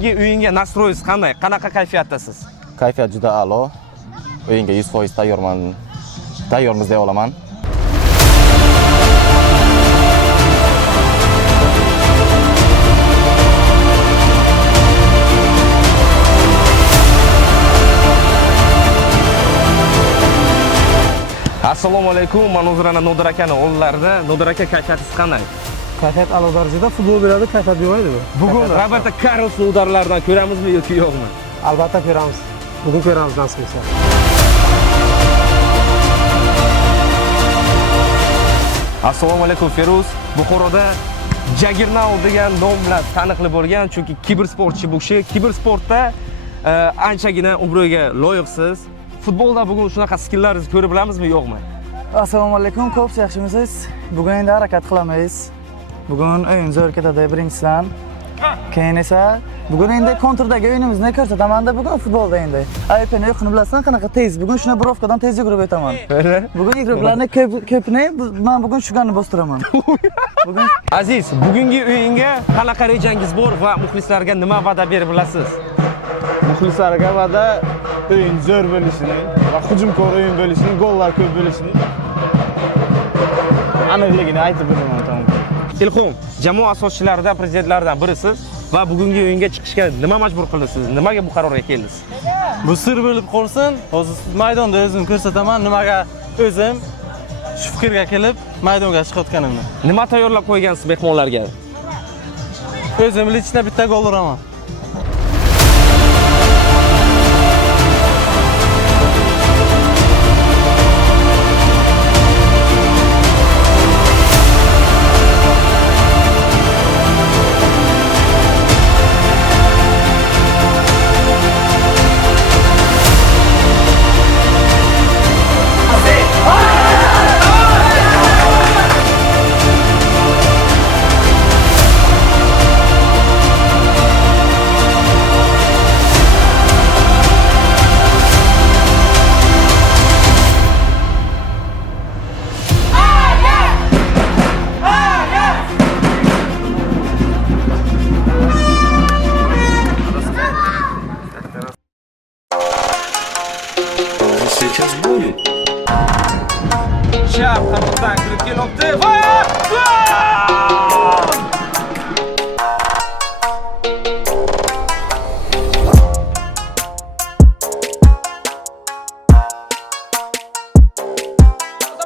bugungi o'yinga nastroyingiz qanday? Qanaqa kayfiyatdasiz? Kayfiyat juda a'lo. O'yinga 100% tayyorman. Tayyormiz deb olaman. Assalomu alaykum. Men o'zirana Nodir akani o'g'illarida. Nodir aka kayfiyatingiz qanday? Kayfiyat a'lo darajada, futbol beradi, kayfiyat bermaydi bu. Bugun Roberto Carlosni udarlaridan ko'ramizmi yoki yo'qmi? Albatta ko'ramiz. Bugun ko'ramiz nasib etsa. Assalomu alaykum Feruz. Buxoroda Jagirnaul degan nom bilan taniqli bo'lgan, chunki kibersportchi bu kishi. Kibersportda anchagina umriga loyiqsiz. Futbolda bugun shunaqa skilllaringizni ko'rib bilamizmi, yo'qmi? Assalomu alaykum, ko'p yaxshimisiz? Bugun endi harakat qilamiz. Bugun o'yin zo'r ketadi birinchidan. Keyin esa bugun endi kontrdagi o'yinimizni ko'rsataman-da bugun futbolda endi. Aypeni yo'qini bilasan, qanaqa tez. Bugun shuna brovkadan tez yugurib o'taman. Bugun igroblarni ko'pini men bugun shularni bostiraman. Bugun Aziz, bugungi o'yinga qanaqa rejangiz bor va muxlislarga nima va'da berib olasiz? Muxlislarga va'da o'yin zo'r bo'lishini va hujumkor o'yin bo'lishini, gollar ko'p bo'lishini aniqligini aytib beraman. Ilhom, jamoa asoschilaridan, prezidentlaridan birisiz va bugungi o'yinga chiqishga nima majbur qildi sizni? Nimaga bu qarorga keldingiz? Bu sir bo'lib qolsin, hozir maydonda o'zim ko'rsataman, nimaga o'zim shu fikrga kelib maydonga chiqayotganimni. Nima tayyorlab qo'ygansiz mehmonlarga? O'zim lichna bitta gol uraman. Chap, qamoqdan kirib kelibdi. Va!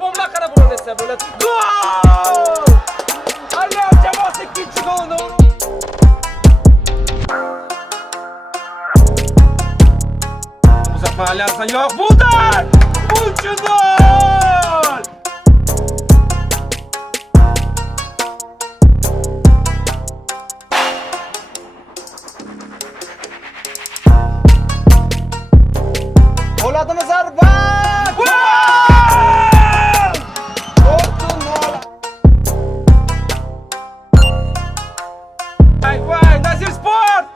Bomba qarab urilsa bo'ladi. Gol! Alloh jamoasi ikkinchi golni urdi. Muzaffar Aliyasan yo'q, budan! Uchidan! Bo'ladimi zarba? Voy, Nasir Sport!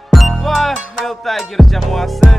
Voy, El Tiger jamoasi.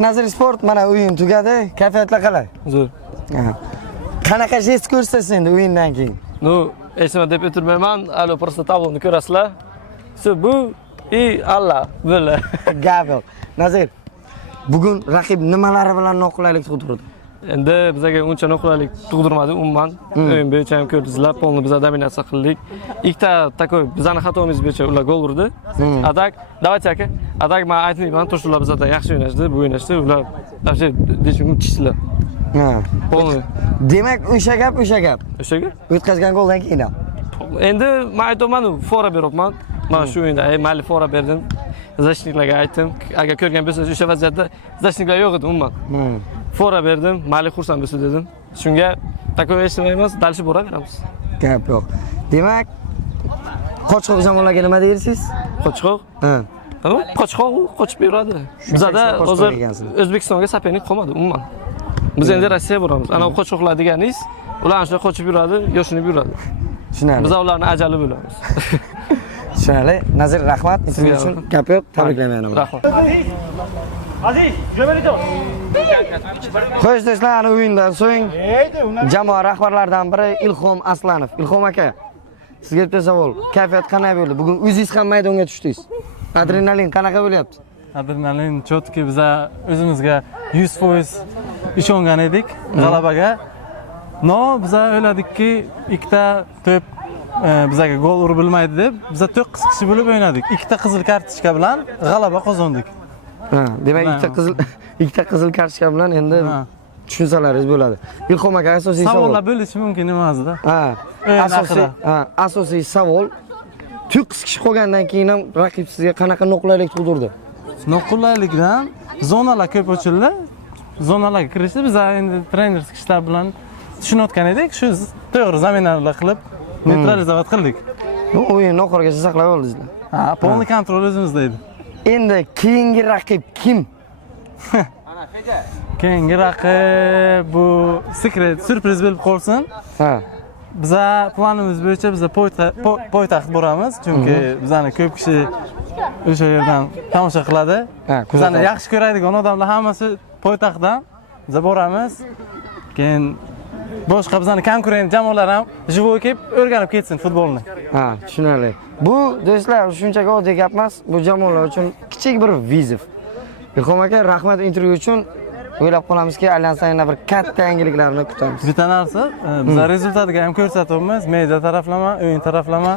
Nasir Sport mana o'yin tugadi. Kayfiyatlar qalay? Zo'r. Qanaqa jest ko'rsatasiz endi o'yindan keyin? No, esimda deb o'tirmayman. Alo, просто tabloni ko'rasizlar. Bu Allah böyle. Gap yo'q. Nazir, bugun raqib nimalari bilan noqulaylik tug'dirdi? Endi bizga uncha noqulaylik tug'dirmadi umuman. O'yin bo'yicha ham ko'rdingizlar, polni biz dominatsiya qildik. Ikkita takoy bizani xatomiz bo'yicha ular gol urdi. Atak, давайте aka. Atak men aytmayman, to ular bizda yaxshi o'ynashdi, bu o'ynashdi. Ular вообще dechim chiqdilar. Ha. Polni. Demak, o'sha gap. O'shaga? O'tkazgan goldan keyin ham. Endi men aytayapman, fora beryapman. Men shu o'yinda mayli fora berdim. Zashniklarga aytdim, agar ko'rgan bo'lsangiz o'sha vaziyatda zashniklar yo'q edi umuman. Fora berdim, mayli xursand bo'lsin dedim. Shunga takoy eshitmaymiz, dalshi boraveramiz. Gap yo'q. Demak, qochqoq zamonlarga nima deysiz? Qochqoq? Ha. Qochqoq qochib yuradi. Bizada hozir O'zbekistonga sopernik qolmadi umuman. Biz endi Rossiyaga boramiz. Ana qochqoqlar deganingiz, ular ancha qochib yuradi, yoshinib yuradi. Tushunarli. Biz ularni ajali bo'lamiz. Tushunarli. Nazir, rahmat. Intervyu uchun gap yo'q. Tabriklayman. Rahmat. Xo'sh do'stlar, ana o'yindan so'ng jamoa rahbarlaridan biri Ilhom Aslanov. Ilhom aka, sizga bitta savol. Kayfiyat qanday bo'ldi? Bugun o'zingiz ham maydonga tushdingiz. Adrenalin qanaqa bo'lyapti? Adrenalin chotki, biz o'zimizga 100% ishongan edik g'alabaga. No, biz o'yladikki, ikkita to'p bizga gol urib bilmaydi deb, biz 9 kishi bo'lib o'ynadik. Ikkita qizil kartochka bilan g'alaba qozondik. Ha, demak ikkita qizil kartochka bilan endi tushunsalaringiz bo'ladi. Ilhom aka, asosiy savol. Savollar bo'lishi mumkin emasdi. Ha, asosiy savol 9 kishi qolgandan keyin ham raqib sizga qanaqa noqulaylik tug'dirdi? Noqulaylikdan zonalar ko'p ochildi. Zonalarga kirishdi. Biz endi trener ishlar bilan tushunayotgan edik. Shu to'g'ri zaminalar qilib neutralizatsiya qildik. O'yinni oxirigacha saqlab oldingizlar. Ha, polni kontrol o'zimizda edi. Endi keyingi raqib kim? Keyingi raqib bu sekret, syurpriz bo'lib qolsin. Ha. Biza planimiz bo'yicha biz poytaxt boramiz, chunki bizani ko'p kishi o'sha yerdan tomosha qiladi. Bizani yaxshi ko'radigan odamlar hammasi poytaxtdan biz boramiz. Keyin boshqa bizani konkurent jamoalar ham живой kelib o'rganib ketsin futbolni. Ha, tushunarli. Bu do'stlar shunchaki oddiy gap emas, bu jamoalar uchun kichik bir viziv. Ilhom aka, rahmat intervyu uchun. O'ylab qolamizki, Alyansdan yana bir katta yangiliklarni kutamiz. Bitta narsa, biz rezultatga ham ko'rsatyapmiz, media taraflama, o'yin taraflama.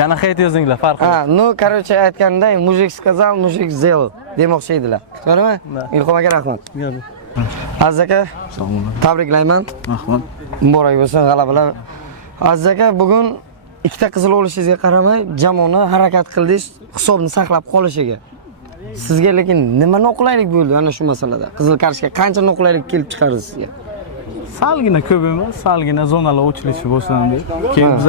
Yana hate yozinglar, farqi yo'q. Ha, no, короче, aytganday, mujik сказал, mujik сделал demoqchi edilar. To'g'rimi? Ilhom aka, rahmat. Aziz aka, tabriklayman. Rahmat. Muborak bo'lsin g'alabalar. Aziz aka, bugun ikkita qizil olishingizga qaramay, jamoani harakat qildingiz, hisobni saqlab qolishiga. Sizga lekin nima noqulaylik bo'ldi ana shu masalada? Qizil kartochka qancha noqulaylik kelib chiqardi sizga? Salgina ko'p emas, salgina zonalar ochilishi boshlandi. Keyin biz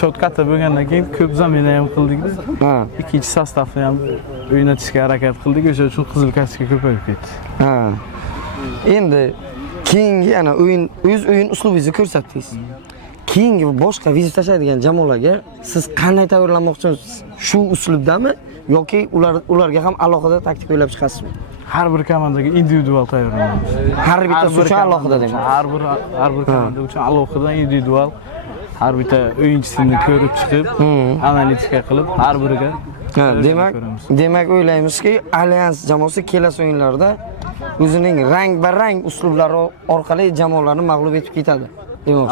shot katta bo'lgandan keyin ko'p zamina ham qildik-da. Ha. Ikkinchi sostavni ham o'ynatishga harakat qildik, o'sha uchun qizil kartochka ko'payib ketdi. Ha. Endi keyingi ana o'yin uslubingizni ko'rsatdingiz. Keyingi boshqa vizit tashlaydigan jamoalarga siz qanday tayyorlanmoqchisiz? Shu uslubdami yoki ularga ham alohida taktik o'ylab chiqasizmi? Har bir komandaga individual tayyorlanamiz. Har bittasi uchun alohida demak. Har bir komanda uchun alohida individual har bitta o'yinchisini ko'rib chiqib, analitika qilib, har biriga demak o'ylaymizki, Alyans jamoasi kelasi o'yinlarda o'zining rang-barang uslublari orqali jamoalarni mag'lub etib ketadi.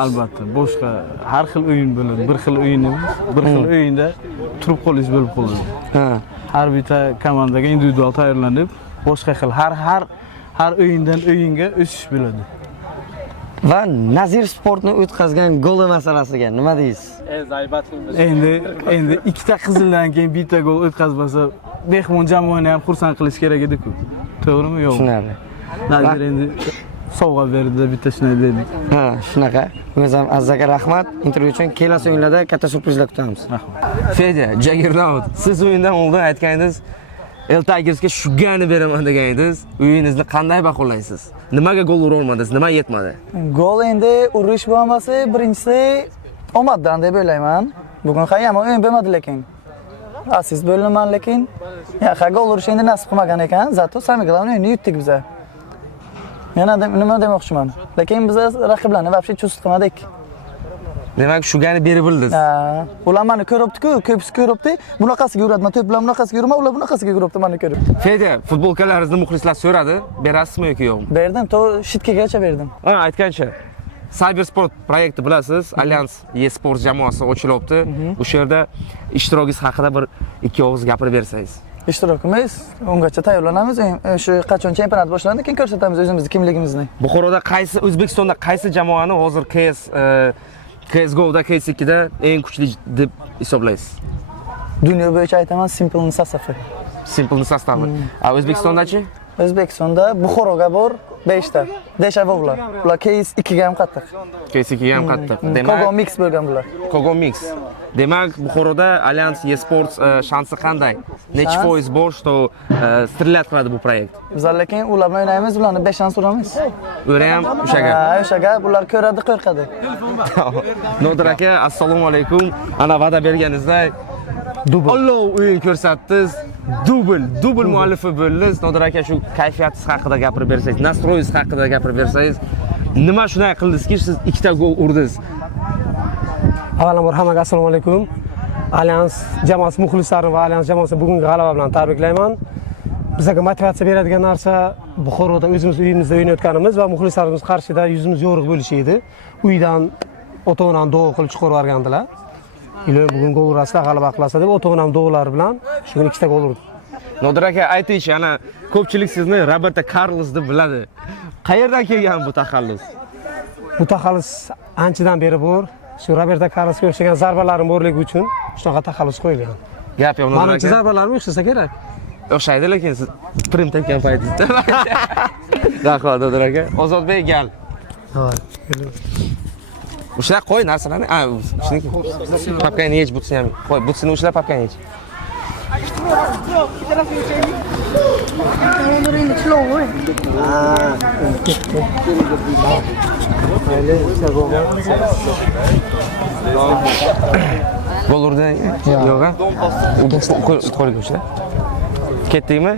Albatta, boshqa har xil o'yin bo'ladi. Bir xil o'yin emas, bir xil o'yinda turib qolish bo'lib qoladi. Ha. Har bitta komandaga individual tayyorlanib, boshqa xil har o'yindan o'yinga o'sish bo'ladi. Va Nazir sportni o'tkazgan gol masalasiga nima deysiz? Endi ikkita qizildan keyin bitta gol o'tkazmasa, mehmon jamoani ham xursand qilish kerak edi-ku. To'g'rimi, yo'q? Tushunarli. Nazir endi sovg'a berdi, bitta shunday dedi. Ha, shunaqa. Biz ham Aziz aka rahmat. Intervyu uchun kelasi o'yinlarda katta surprizlar kutamiz. Fedya, Jaggernaut, siz o'yindan oldin aytganingiz, El Tigersga shugani beraman deganingiz, o'yiningizni qanday baholaysiz? Nimaga gol ura olmadingiz? Nima yetmadi? Gol endi urish bo'lmasa, birinchisi omaddan deb o'ylayman. Bugun ham o'yin bo'lmadi lekin. Assist bo'laman lekin, gol urish endi nasib qilmagan ekan. Zato samiglan o'yinni yutdik biz. Yana nima demoqchiman? Lekin biz raqiblarni вообще chust qilmadik. Demak, shugani berib bildingiz. Ular meni ko'ribdi-ku, ko'pisi ko'ribdi. Bunaqasiga yuradi. Men to'p bilan bunaqasiga yuraman, ular bunaqasiga yuribdi, meni ko'rib. Fedya, futbolkalaringizni muxlislar so'radi. Berasizmi yoki yo'qmi? Berdim, to shitkagacha berdim. Aytgancha, Cybersport proyekti bilasiz, Allianz eSports jamoasi ochilyapti. O'sha yerda ishtirokingiz haqida bir ikki og'iz gapirib bersangiz. Ishtirokimiz ungacha tayyorlanamiz. Shu qachon chempionat boshlandi, keyin ko'rsatamiz o'zimizni kimligimizni. Buxoroda O'zbekistonda qaysi jamoani hozir CS:GO'da, CS2da eng kuchli deb hisoblaysiz? Dunyo bo'yicha aytaman, Simple Sasafi. Simple sostavi. O'zbekistondachi? O'zbekistonda Buxoroga bor 5 ta. Deshavovlar. Ular CS2 ga ham qattiq. CS2 ham qattiq. Kogo mix bo'lgan bular. Kogo mix. Demak, Buxoroda Allianz eSports shansi qanday? Necha foiz bor, что strellat qiladi bu proyekt? Bizlar lekin ular bilan o'ynaymiz, ularni 5 dan so'ramiz. O'ra ham o'shaga. O'shaga bular ko'radi, qo'rqadi. Nodir aka, assalomu alaykum. Ana va'da berganingizdek Olov o'yin ko'rsatdingiz. Dubl muallifi bo'ldingiz. Nodir aka, shu kayfiyatingiz haqida gapirib bersangiz, nastroyingiz haqida gapirib bersangiz, nima shunday qildingizki, siz ikkita gol urdingiz? Avvalambor hammaga assalomu alaykum. Allianz jamoasi muxlislarini va Allianz jamoasini bugungi g'alaba bilan tabriklayman. Bizga motivatsiya beradigan narsa Buxoroda o'zimiz uyimizda o'ynayotganimiz va muxlislarimiz qarshida yuzimiz yorug' bo'lishi edi. Uydan ota-onam duo qilib chiqarib yuborgandilar. Iloyim bugun gol urasizlar, g'alaba qilasizlar deb ota-onam duolari bilan shu kuni ikkita gol urdi. Nodir aka, aytingchi, ana ko'pchilik sizni Roberto Carlos deb biladi. Qayerdan kelgan bu taxallus? Bu taxallus anchadan beri bor. Shu Roberto Carlosga o'xshagan zarbalarim borligi uchun shunaqa taxallus qo'yilgan. Gap yo'q, Nodir Menimcha aka. zarbalarim o'xshasa kerak. O'xshaydi, lekin siz prim tekkan paytingizda. Rahmat, Nodir aka. Ozodbek gal. Ushlab qo'y narsalarni. Shuniki. Papkani yech butsini ham. Qo'y, butsini ushlab papkani yech. Gol urdin? Yo'q. Qo'lga ushlab. Ketdingmi?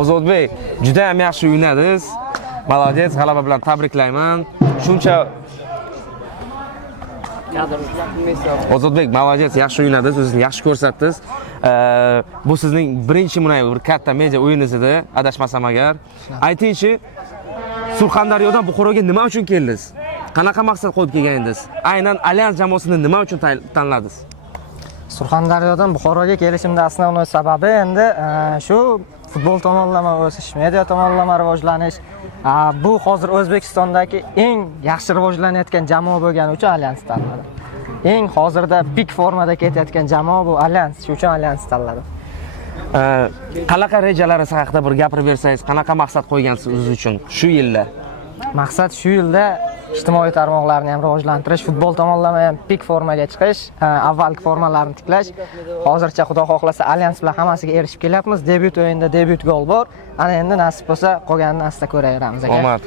Ozodbek, juda ham yaxshi o'ynadingiz. Молодец, g'alaba bilan tabriklayman. Shuncha Ozodbek, молодец, yaxshi o'ynadingiz, o'zingizni yaxshi ko'rsatdingiz. Bu sizning birinchi bir katta media o'yiningiz edi, adashmasam agar. Aytingchi, Surxondaryodan Buxoroga nima uchun keldingiz? Qanaqa maqsad qo'yib kelganingiz? Aynan Allianz jamoasini nima uchun tanladingiz? Surxondaryodan Buxoroga kelishimda asosiy sababi endi shu futbol tomonlama o'sish, media tomonlama rivojlanish. Bu hozir O'zbekistondagi eng yaxshi rivojlanayotgan jamoa bo'lgani uchun Allianz tanladim. Eng hozirda pik formada ketayotgan jamoa bu Allianz, shu uchun Allianz tanladim. Qanaqa rejalaringiz haqida bir gapirib bersangiz, qanaqa maqsad qo'ygansiz o'zingiz uchun shu yilda? Maqsad shu yilda ijtimoiy tarmoqlarni ham rivojlantirish, futbol tomonlama ham pik formaga chiqish, avvalgi formalarni tiklash. Hozircha Xudo xohlasa Allianz bilan hammasiga erishib kelyapmiz. Debyut o'yinda debyut gol bor. Ana endi nasib bo'lsa qolganini asta ko'raveramiz aka. Omad.